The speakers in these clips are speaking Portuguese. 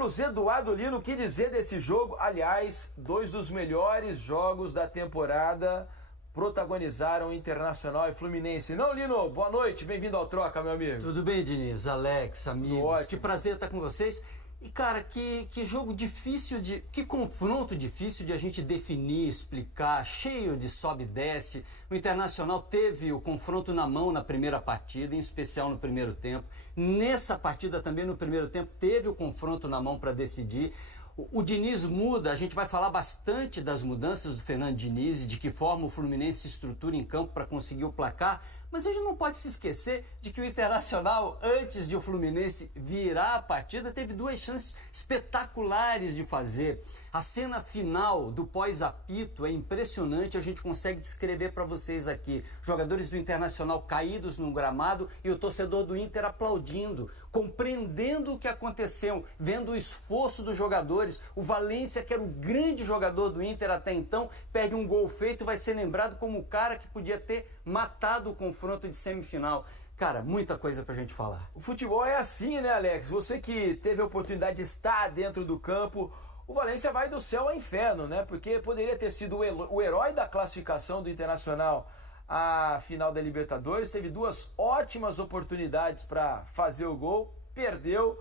Carlos Eduardo Lino, o que dizer desse jogo? Aliás, dois dos melhores jogos da temporada protagonizaram Internacional e Fluminense. Não, Lino, boa noite, bem-vindo ao Troca, meu amigo. Tudo bem, Diniz, Alex, amigos, ótimo. Que prazer estar com vocês. E cara, que jogo difícil que confronto difícil de a gente definir, explicar, cheio de sobe e desce. O Internacional teve o confronto na mão na primeira partida, em especial no primeiro tempo. Nessa partida também no primeiro tempo teve o confronto na mão para decidir. O Diniz muda, a gente vai falar bastante das mudanças do Fernando Diniz e de que forma o Fluminense se estrutura em campo para conseguir o placar, mas a gente não pode se esquecer de que o Internacional, antes de o Fluminense virar a partida, teve duas chances espetaculares de fazer. A cena final do pós-apito é impressionante, a gente consegue descrever para vocês aqui. Jogadores do Internacional caídos no gramado e o torcedor do Inter aplaudindo, compreendendo o que aconteceu, vendo o esforço dos jogadores. O Valência, que era o grande jogador do Inter até então, perde um gol feito e vai ser lembrado como o cara que podia ter matado o confronto de semifinal. Cara, muita coisa pra gente falar. O futebol é assim, né, Alex? Você que teve a oportunidade de estar dentro do campo, o Valência vai do céu ao inferno, né? Porque poderia ter sido o herói da classificação do Internacional à final da Libertadores, teve duas ótimas oportunidades para fazer o gol, perdeu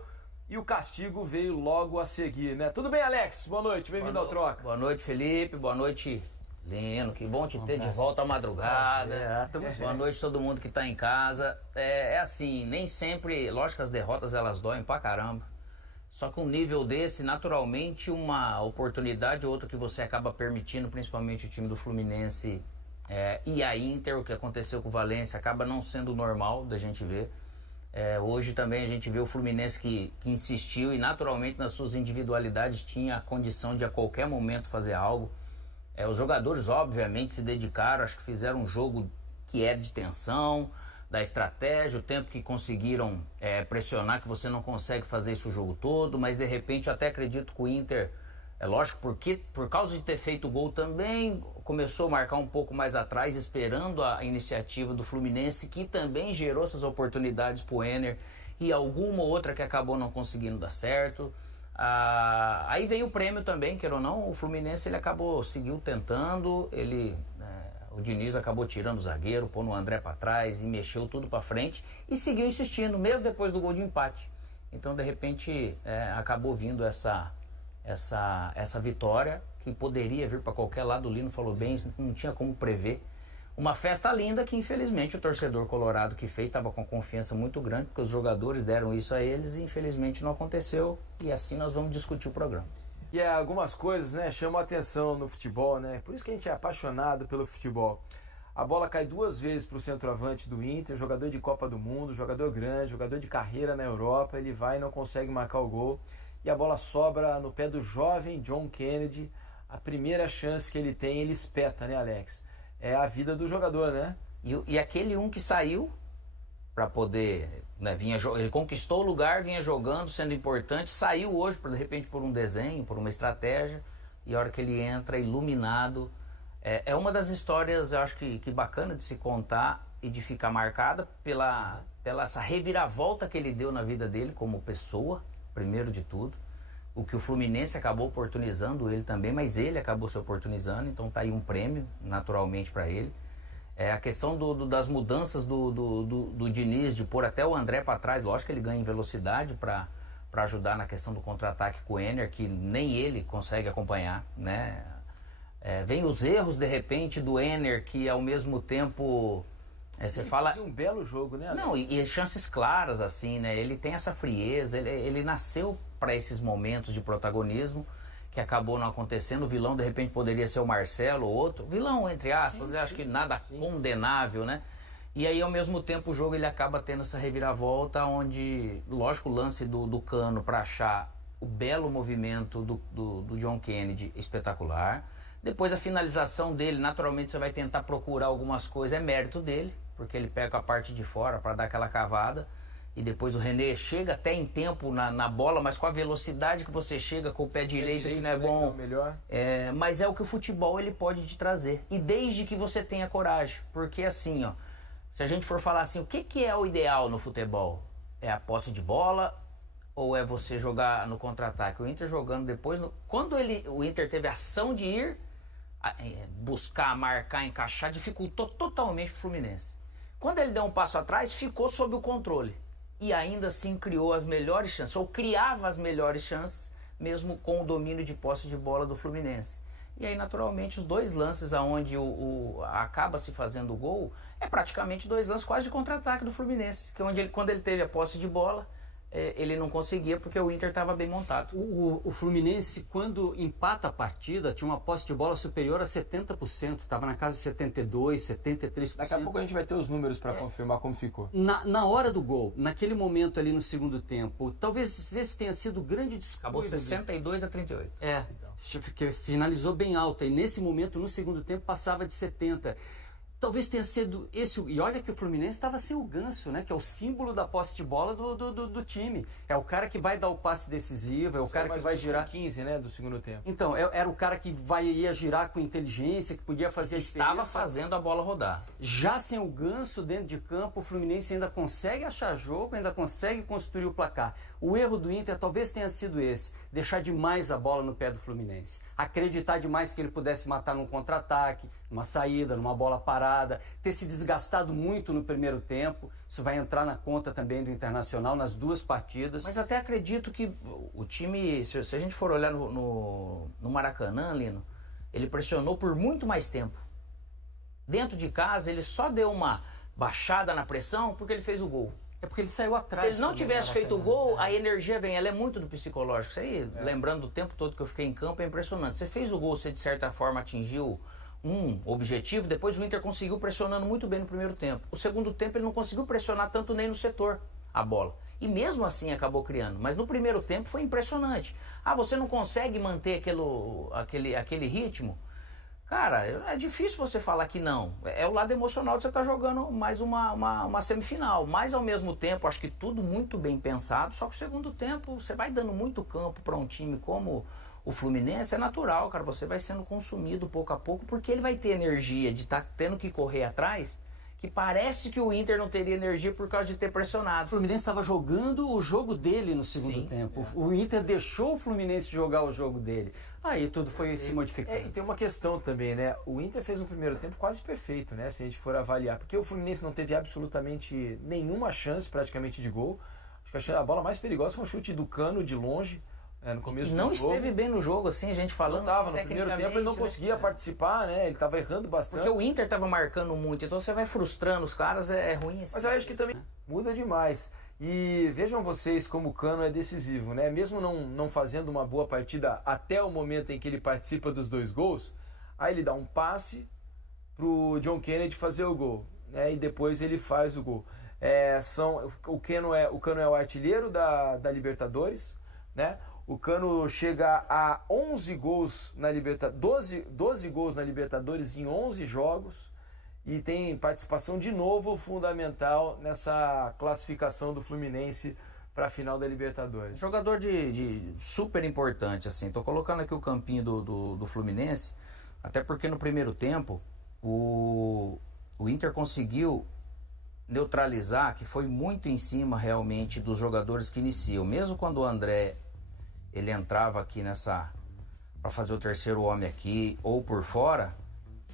e o castigo veio logo a seguir, né? Tudo bem, Alex? Boa noite, bem-vindo ao Troca. Boa noite, Felipe, boa noite, Lino, que bom te ter de volta à madrugada. Boa noite a todo mundo que tá em casa. É assim, nem sempre, lógico que as derrotas elas doem pra caramba. Só que um nível desse, naturalmente, uma oportunidade ou outra que você acaba permitindo, principalmente o time do Fluminense e a Inter, o que aconteceu com o Valência, acaba não sendo normal da gente ver. Hoje também a gente vê o Fluminense que insistiu e naturalmente nas suas individualidades tinha a condição de a qualquer momento fazer algo. Os jogadores obviamente se dedicaram, acho que fizeram um jogo que é de tensão, da estratégia, o tempo que conseguiram pressionar, que você não consegue fazer isso o jogo todo, mas de repente eu até acredito que o Inter, lógico, porque por causa de ter feito o gol também, começou a marcar um pouco mais atrás, esperando a iniciativa do Fluminense, que também gerou essas oportunidades pro Enner, e alguma outra que acabou não conseguindo dar certo. Aí vem o prêmio também, queira ou não, o Fluminense ele seguiu tentando, o Diniz acabou tirando o zagueiro, pondo o André para trás e mexeu tudo para frente e seguiu insistindo, mesmo depois do gol de empate. Então, de repente, acabou vindo essa vitória que poderia vir para qualquer lado. O Lino falou bem, não tinha como prever. Uma festa linda que, infelizmente, o torcedor colorado que fez estava com confiança muito grande, porque os jogadores deram isso a eles e, infelizmente, não aconteceu. E assim nós vamos discutir o programa. E algumas coisas, né, chamam a atenção no futebol, né? Por isso que a gente é apaixonado pelo futebol. A bola cai duas vezes para o centroavante do Inter, jogador de Copa do Mundo, jogador grande, jogador de carreira na Europa, ele vai e não consegue marcar o gol. E a bola sobra no pé do jovem John Kennedy. A primeira chance que ele tem, ele espeta, né, Alex? É a vida do jogador, né? E aquele que saiu para poder, né, ele conquistou o lugar, vinha jogando, sendo importante, saiu hoje, de repente, por um desenho, por uma estratégia, e a hora que ele entra, iluminado, é uma das histórias, eu acho que bacana de se contar e de ficar marcada pela essa reviravolta que ele deu na vida dele como pessoa, primeiro de tudo, o que o Fluminense acabou oportunizando ele também, mas ele acabou se oportunizando, então tá aí um prêmio, naturalmente, para ele. A questão das mudanças do Diniz, de pôr até o André para trás, lógico que ele ganha em velocidade para ajudar na questão do contra-ataque com o Enner, que nem ele consegue acompanhar, né? Vem os erros, de repente, do Enner, que ao mesmo tempo... você fala... um belo jogo, né, Alex? Não, e chances claras, assim, né? Ele tem essa frieza, ele nasceu para esses momentos de protagonismo, que acabou não acontecendo. O vilão, de repente, poderia ser o Marcelo ou outro. Vilão, entre aspas, acho que nada condenável, né? E aí, ao mesmo tempo, o jogo ele acaba tendo essa reviravolta, onde, lógico, o lance do Cano para achar o belo movimento do John Kennedy, espetacular. Depois, a finalização dele, naturalmente, você vai tentar procurar algumas coisas, é mérito dele, porque ele pega a parte de fora para dar aquela cavada. E depois o René chega até em tempo na bola, mas com a velocidade que você chega com o pé direito, que não é bom. Que é o melhor. Mas é o que o futebol ele pode te trazer. E desde que você tenha coragem. Porque assim, ó, se a gente for falar assim, o que é o ideal no futebol? É a posse de bola ou é você jogar no contra-ataque? O Inter jogando depois, quando o Inter teve a ação de ir buscar, marcar, encaixar, dificultou totalmente pro Fluminense. Quando ele deu um passo atrás, ficou sob o controle. E ainda assim criou as melhores chances, ou criava as melhores chances, mesmo com o domínio de posse de bola do Fluminense. E aí, naturalmente, os dois lances aonde acaba se fazendo o gol, é praticamente dois lances quase de contra-ataque do Fluminense. Que quando ele teve a posse de bola, ele não conseguia porque o Inter estava bem montado. O Fluminense, quando empata a partida, tinha uma posse de bola superior a 70%, estava na casa de 72%, 73%. Daqui a pouco a gente vai ter os números para confirmar como ficou. Na hora do gol, naquele momento ali no segundo tempo, talvez esse tenha sido o grande descuido. Acabou 62-38. Que finalizou bem alta, e nesse momento, no segundo tempo, passava de 70%. Talvez tenha sido esse. E olha que o Fluminense estava sem o Ganso, né? Que é o símbolo da posse de bola do time. É o cara que vai dar o passe decisivo, é o cara que vai girar. 15, né? Do segundo tempo. Então, era o cara que ia girar com inteligência, que podia fazer a diferença. Estava fazendo a bola rodar. Já sem o Ganso dentro de campo, o Fluminense ainda consegue achar jogo, ainda consegue construir o placar. O erro do Inter talvez tenha sido esse: deixar demais a bola no pé do Fluminense. Acreditar demais que ele pudesse matar num contra-ataque, numa saída, numa bola parada, ter se desgastado muito no primeiro tempo. Isso vai entrar na conta também do Internacional nas duas partidas. Mas até acredito que o time, se a gente for olhar no Maracanã, Lino, ele pressionou por muito mais tempo. Dentro de casa, ele só deu uma baixada na pressão porque ele fez o gol. É porque ele saiu atrás. Se ele não tivesse feito o gol, a energia vem. Ela é muito do psicológico. Isso aí, lembrando do tempo todo que eu fiquei em campo, é impressionante. Você fez o gol, você de certa forma atingiu um objetivo, depois o Inter conseguiu pressionando muito bem no primeiro tempo. O segundo tempo ele não conseguiu pressionar tanto nem no setor a bola. E mesmo assim acabou criando. Mas no primeiro tempo foi impressionante. Você não consegue manter aquele ritmo? Cara, é difícil você falar que não. É o lado emocional de você estar jogando mais uma semifinal. Mas ao mesmo tempo, acho que tudo muito bem pensado. Só que o segundo tempo, você vai dando muito campo para um time como o Fluminense, é natural, cara. Você vai sendo consumido pouco a pouco, porque ele vai ter energia de estar tendo que correr atrás, que parece que o Inter não teria energia por causa de ter pressionado. O Fluminense estava jogando o jogo dele no segundo tempo. O Inter deixou o Fluminense jogar o jogo dele. Aí tudo foi se modificando. E tem uma questão também, né? O Inter fez um primeiro tempo quase perfeito, né? Se a gente for avaliar. Porque o Fluminense não teve absolutamente nenhuma chance praticamente de gol. Acho que a bola mais perigosa foi um chute do Cano de longe. No começo não do jogo. Esteve bem no jogo, assim, a gente falando. Não estava, no primeiro tempo ele não conseguia participar, né? Ele estava errando bastante. Porque o Inter estava marcando muito, então você vai frustrando os caras, é ruim assim. Mas eu acho que também muda demais. E vejam vocês como o Cano é decisivo, né? Mesmo não fazendo uma boa partida até o momento em que ele participa dos 2 gols, aí ele dá um passe pro John Kennedy fazer o gol, né? E depois ele faz o gol. O Cano é o artilheiro da Libertadores, né? O Cano chega a 11 gols na Libertadores, 12 gols na Libertadores em 11 jogos e tem participação de novo fundamental nessa classificação do Fluminense para a final da Libertadores. Jogador de super importante, assim. Tô colocando aqui o campinho do Fluminense, até porque no primeiro tempo o Inter conseguiu neutralizar, que foi muito em cima realmente dos jogadores que iniciam. Mesmo quando o André ele entrava aqui para fazer o terceiro homem aqui ou por fora,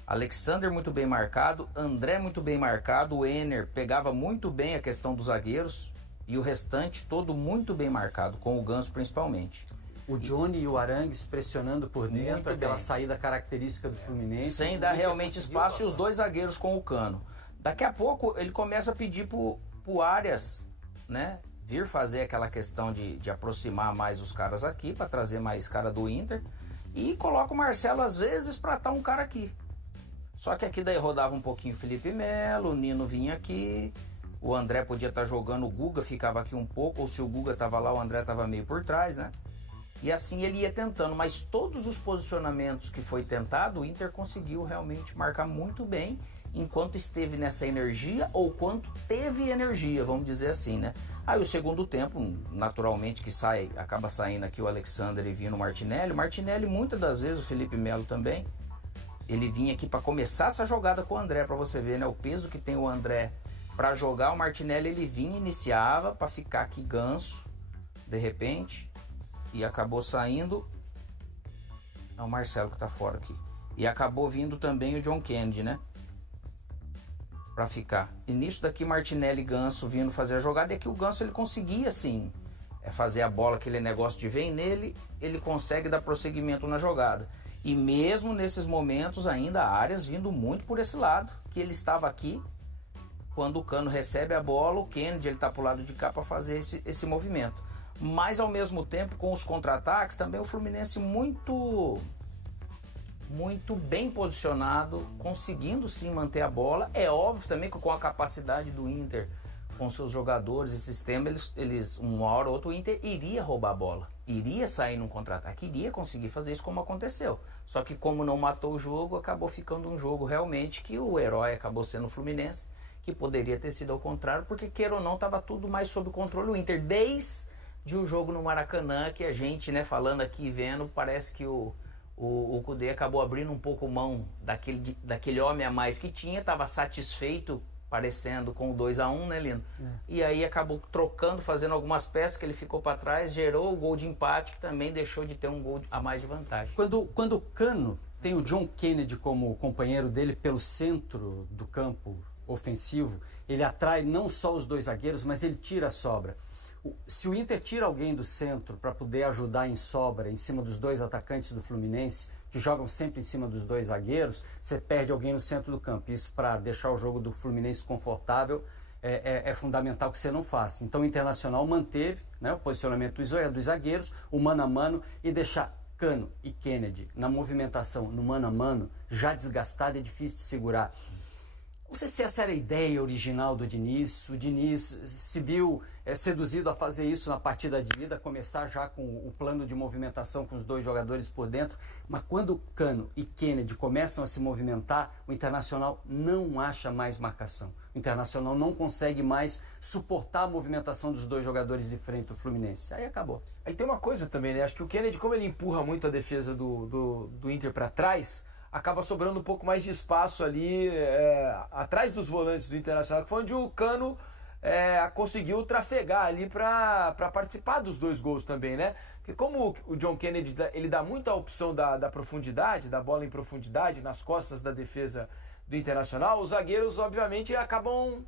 Alexander muito bem marcado, André muito bem marcado, o Ener pegava muito bem a questão dos zagueiros e o restante todo muito bem marcado, com o Ganso principalmente. O Johnny e o Arangues pressionando por dentro, muito aquela bem. saída característica do Fluminense. Sem dar realmente espaço, e os 2 zagueiros com o Cano. Daqui a pouco ele começa a pedir pro Arias, né, vir fazer aquela questão de aproximar mais os caras aqui, para trazer mais cara do Inter, e coloca o Marcelo às vezes para estar um cara aqui. Só que aqui daí rodava um pouquinho o Felipe Melo, o Nino vinha aqui, o André podia estar jogando, o Guga ficava aqui um pouco, ou se o Guga estava lá, o André estava meio por trás, né? E assim ele ia tentando, mas todos os posicionamentos que foi tentado, o Inter conseguiu realmente marcar muito bem, enquanto esteve nessa energia, ou quanto teve energia, vamos dizer assim, né? Aí o segundo tempo, naturalmente que acaba saindo aqui o Alexander e vindo o Martinelli. O Martinelli, muitas das vezes, o Felipe Melo também, ele vinha aqui para começar essa jogada com o André, para você ver, né? O peso que tem o André para jogar, o Martinelli ele vinha, iniciava para ficar aqui Ganso, de repente, e acabou saindo. É o Marcelo que tá fora aqui. E acabou vindo também o John Kennedy, né? Pra ficar. E nisso daqui, Martinelli e Ganso vindo fazer a jogada. E aqui o Ganso, ele conseguia, assim, fazer a bola, aquele negócio de vem nele, ele consegue dar prosseguimento na jogada. E mesmo nesses momentos, ainda a Arias vindo muito por esse lado, que ele estava aqui. Quando o Cano recebe a bola, o Kennedy, ele tá pro lado de cá para fazer esse movimento. Mas, ao mesmo tempo, com os contra-ataques, também o Fluminense muito bem posicionado, conseguindo sim manter a bola. É óbvio também que com a capacidade do Inter, com seus jogadores e sistema, eles uma hora ou outra o Inter iria roubar a bola, iria sair num contra-ataque, iria conseguir fazer isso como aconteceu. Só que como não matou o jogo, acabou ficando um jogo realmente que o herói acabou sendo o Fluminense, que poderia ter sido ao contrário, porque queira ou não, estava tudo mais sob controle. O Inter, desde o jogo no Maracanã, que a gente, né, falando aqui e vendo, parece que o Kudê acabou abrindo um pouco mão daquele homem a mais que tinha, estava satisfeito, parecendo, com o 2-1, né, Lino? E aí acabou trocando, fazendo algumas peças que ele ficou para trás, gerou o gol de empate, que também deixou de ter um gol a mais de vantagem. Quando o Cano tem o John Kennedy como companheiro dele pelo centro do campo ofensivo, ele atrai não só os dois zagueiros, mas ele tira a sobra. Se o Inter tira alguém do centro para poder ajudar em sobra, em cima dos dois atacantes do Fluminense, que jogam sempre em cima dos dois zagueiros, você perde alguém no centro do campo. Isso, para deixar o jogo do Fluminense confortável, é fundamental que você não faça. Então o Internacional manteve, né, o posicionamento dos zagueiros, o mano a mano, e deixar Cano e Kennedy na movimentação, no mano a mano, já desgastado, é difícil de segurar. Não sei se essa era a ideia original do Diniz. O Diniz se viu seduzido a fazer isso na partida de ida, começar já com o plano de movimentação com os dois jogadores por dentro. Mas quando Cano e Kennedy começam a se movimentar, o Internacional não acha mais marcação. O Internacional não consegue mais suportar a movimentação dos dois jogadores de frente do Fluminense. Aí acabou. Aí tem uma coisa também, né? Acho que o Kennedy, como ele empurra muito a defesa do Inter para trás, acaba sobrando um pouco mais de espaço ali atrás dos volantes do Internacional, que foi onde o Cano conseguiu trafegar ali para participar dos dois gols também, né? Porque como o John Kennedy ele dá muita opção da profundidade, da bola em profundidade, nas costas da defesa do Internacional, os zagueiros obviamente acabam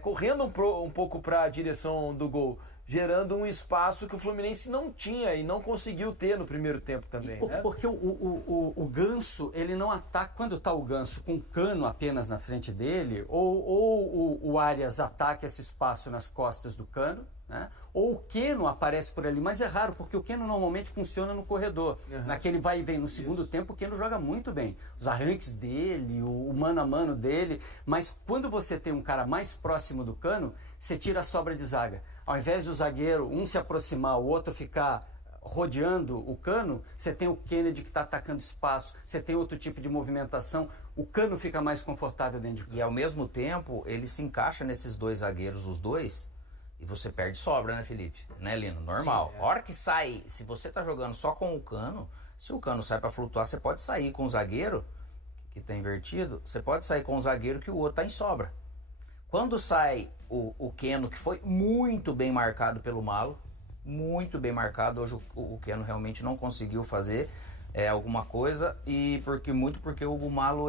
correndo um pouco para a direção do gol, gerando um espaço que o Fluminense não tinha e não conseguiu ter no primeiro tempo também. Né? Porque o Ganso, ele não ataca. Quando está o Ganso com o Cano apenas na frente dele, ou o Arias ataca esse espaço nas costas do Cano, né? Ou o Keno aparece por ali, mas é raro, porque o Keno normalmente funciona no corredor. Naquele vai e vem. No segundo tempo, o Keno joga muito bem. Os arranques dele, o mano a mano dele. Mas quando você tem um cara mais próximo do Cano, você tira a sobra de zaga. Ao invés do zagueiro, um se aproximar, o outro ficar rodeando o Cano, você tem o Kennedy que está atacando espaço, você tem outro tipo de movimentação, o Cano fica mais confortável dentro de campo. E ao mesmo tempo, ele se encaixa nesses dois zagueiros, os dois, e você perde sobra, né, Felipe? Né, Lino? Normal. Sim, A hora que sai, se você tá jogando só com o Cano, se o Cano sai para flutuar, você pode sair com o zagueiro, que tá invertido, você pode sair com o zagueiro que o outro tá em sobra. Quando sai o Keno, que foi muito bem marcado pelo Malo, muito bem marcado, hoje o Keno realmente não conseguiu fazer alguma coisa, e porque o Hugo Malo,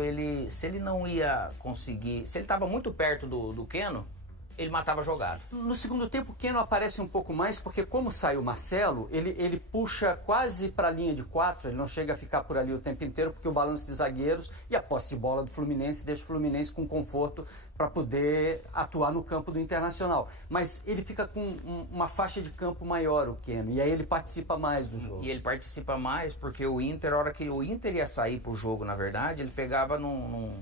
se ele não ia conseguir, se ele estava muito perto do Keno, ele matava a jogada. No segundo tempo, o Keno aparece um pouco mais, porque como sai o Marcelo, ele puxa quase para a linha de 4, ele não chega a ficar por ali o tempo inteiro, porque o balanço de zagueiros e a posse de bola do Fluminense deixa o Fluminense com conforto para poder atuar no campo do Internacional. Mas ele fica com uma faixa de campo maior, o Keno, e aí ele participa mais do jogo. E ele participa mais porque o Inter, a hora que o Inter ia sair pro jogo, na verdade, ele pegava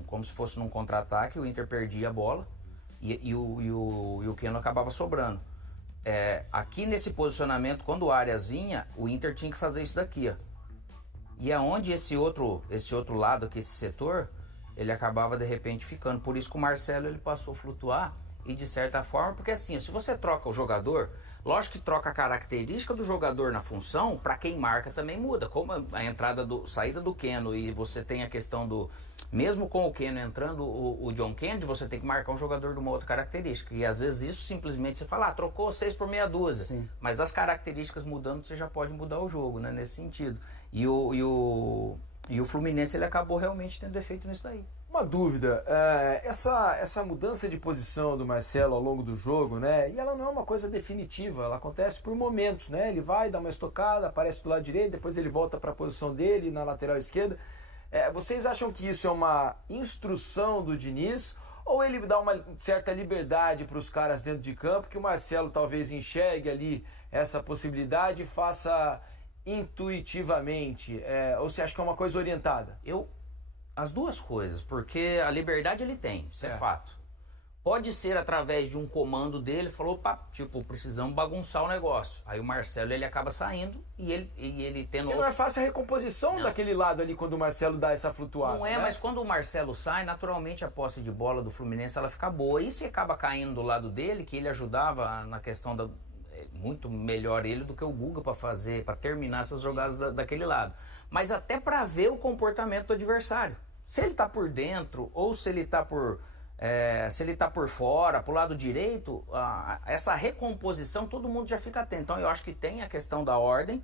como se fosse num contra-ataque, o Inter perdia a bola, e o Keno acabava sobrando. Aqui nesse posicionamento, quando o Arias vinha, o Inter tinha que fazer isso daqui, ó. E aonde esse outro lado aqui, esse setor, ele acabava de repente ficando. Por isso que o Marcelo ele passou a flutuar, e de certa forma, porque assim, se você troca o jogador, lógico que troca a característica do jogador na função, para quem marca também muda. Como a saída do Keno, e você tem a questão Mesmo com o Keno entrando, o John Kennedy, você tem que marcar um jogador de uma outra característica. E às vezes isso simplesmente você fala, trocou 6 por meia dúzia. Sim. Mas as características mudando, você já pode mudar o jogo, né? Nesse sentido. E o Fluminense, ele acabou realmente tendo efeito nisso daí. Uma dúvida, essa mudança de posição do Marcelo ao longo do jogo, né? E ela não é uma coisa definitiva, ela acontece por momentos, né? Ele vai, dá uma estocada, aparece do lado direito, depois ele volta para a posição dele na lateral esquerda. Vocês acham que isso é uma instrução do Diniz ou ele dá uma certa liberdade para os caras dentro de campo, que o Marcelo talvez enxergue ali essa possibilidade e faça intuitivamente? Ou você acha que é uma coisa orientada? As duas coisas, porque a liberdade ele tem, isso é fato. Pode ser através de um comando dele, falou, precisamos bagunçar o negócio. Aí o Marcelo, ele acaba saindo e ele tendo... Porque não é fácil a recomposição daquele lado ali quando o Marcelo dá essa flutuada. Não é, né? Mas quando o Marcelo sai, naturalmente a posse de bola do Fluminense ela fica boa. E se acaba caindo do lado dele, que ele ajudava na questão da... Muito melhor ele do que o Guga para terminar essas jogadas daquele lado. Mas até para ver o comportamento do adversário. Se ele está por dentro ou se ele está por fora, pro lado direito, essa recomposição todo mundo já fica atento. Então eu acho que tem a questão da ordem,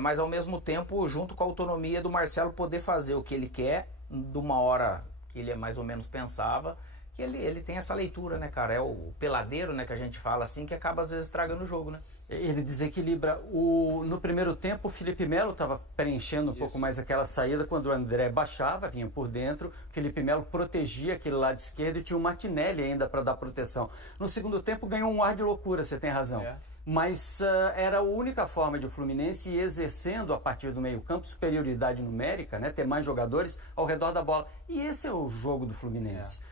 mas ao mesmo tempo junto com a autonomia do Marcelo poder fazer o que ele quer de uma hora que ele mais ou menos pensava, que ele tem essa leitura, né, cara? É o peladeiro, né, que a gente fala assim, que acaba às vezes estragando o jogo, né? Ele desequilibra. No primeiro tempo, o Felipe Melo estava preenchendo um pouco mais aquela saída. Quando o André baixava, vinha por dentro. O Felipe Melo protegia aquele lado esquerdo e tinha o Martinelli ainda para dar proteção. No segundo tempo, ganhou um ar de loucura, você tem razão. Mas era a única forma de o Fluminense ir exercendo, a partir do meio-campo, superioridade numérica, né, ter mais jogadores ao redor da bola. E esse é o jogo do Fluminense.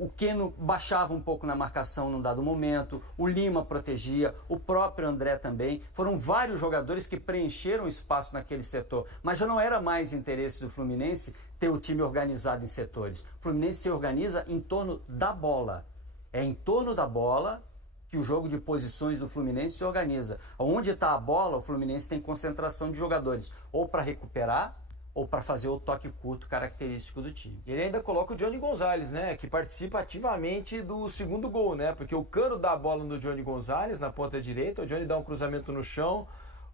O Keno baixava um pouco na marcação num dado momento, o Lima protegia, o próprio André também. Foram vários jogadores que preencheram espaço naquele setor, mas já não era mais interesse do Fluminense ter o time organizado em setores. O Fluminense se organiza em torno da bola. É em torno da bola que o jogo de posições do Fluminense se organiza. Onde está a bola, o Fluminense tem concentração de jogadores, ou para recuperar, ou para fazer o toque curto característico do time. Ele ainda coloca o Johnny Gonzalez, né, que participa ativamente do segundo gol, né, porque o Cano dá a bola no Johnny Gonzalez, na ponta direita, o Johnny dá um cruzamento no chão,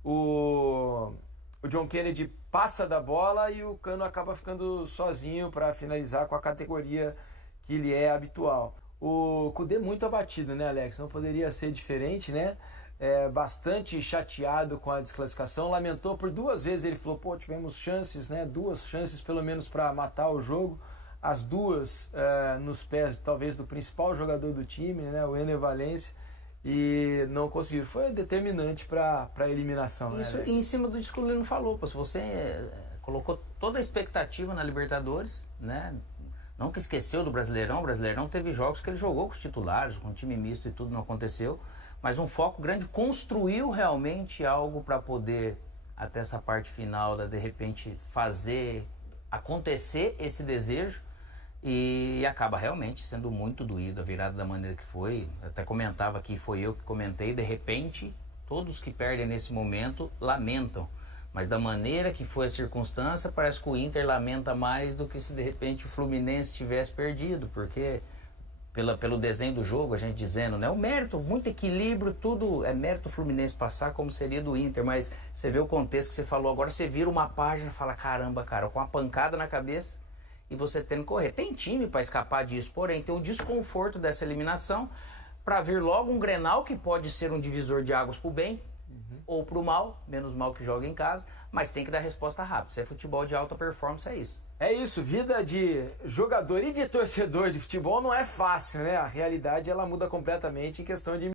o John Kennedy passa da bola e o Cano acaba ficando sozinho para finalizar com a categoria que ele é habitual. O Kudê muito abatido, né, Alex? Não poderia ser diferente, né? Bastante chateado com a desclassificação, lamentou por 2 vezes, ele falou, tivemos chances, né, 2 chances pelo menos para matar o jogo, as 2 nos pés talvez do principal jogador do time, né, o Ener Valencia, e não conseguiram, foi determinante para a eliminação. Isso, né, e em cima do discurso ele não falou, se você colocou toda a expectativa na Libertadores, né, não que esqueceu do Brasileirão, o Brasileirão teve jogos que ele jogou com os titulares, com o time misto e tudo, não aconteceu, mas um foco grande, construiu realmente algo para poder, até essa parte final, de repente fazer acontecer esse desejo, e acaba realmente sendo muito doído a virada da maneira que foi. Até comentava aqui, foi eu que comentei, de repente todos que perdem nesse momento lamentam, mas da maneira que foi a circunstância, parece que o Inter lamenta mais do que se de repente o Fluminense tivesse perdido, porque pelo desenho do jogo, a gente dizendo, né, o mérito, muito equilíbrio, tudo é mérito Fluminense passar, como seria do Inter, mas você vê o contexto que você falou, agora você vira uma página e fala, caramba, cara, com uma pancada na cabeça e você tendo que correr. Tem time para escapar disso, porém tem o desconforto dessa eliminação para vir logo um Grenal que pode ser um divisor de águas pro bem ou pro mal, menos mal que joga em casa, mas tem que dar resposta rápida. Se é futebol de alta performance, é isso. É isso, vida de jogador e de torcedor de futebol não é fácil, né? A realidade ela muda completamente em questão de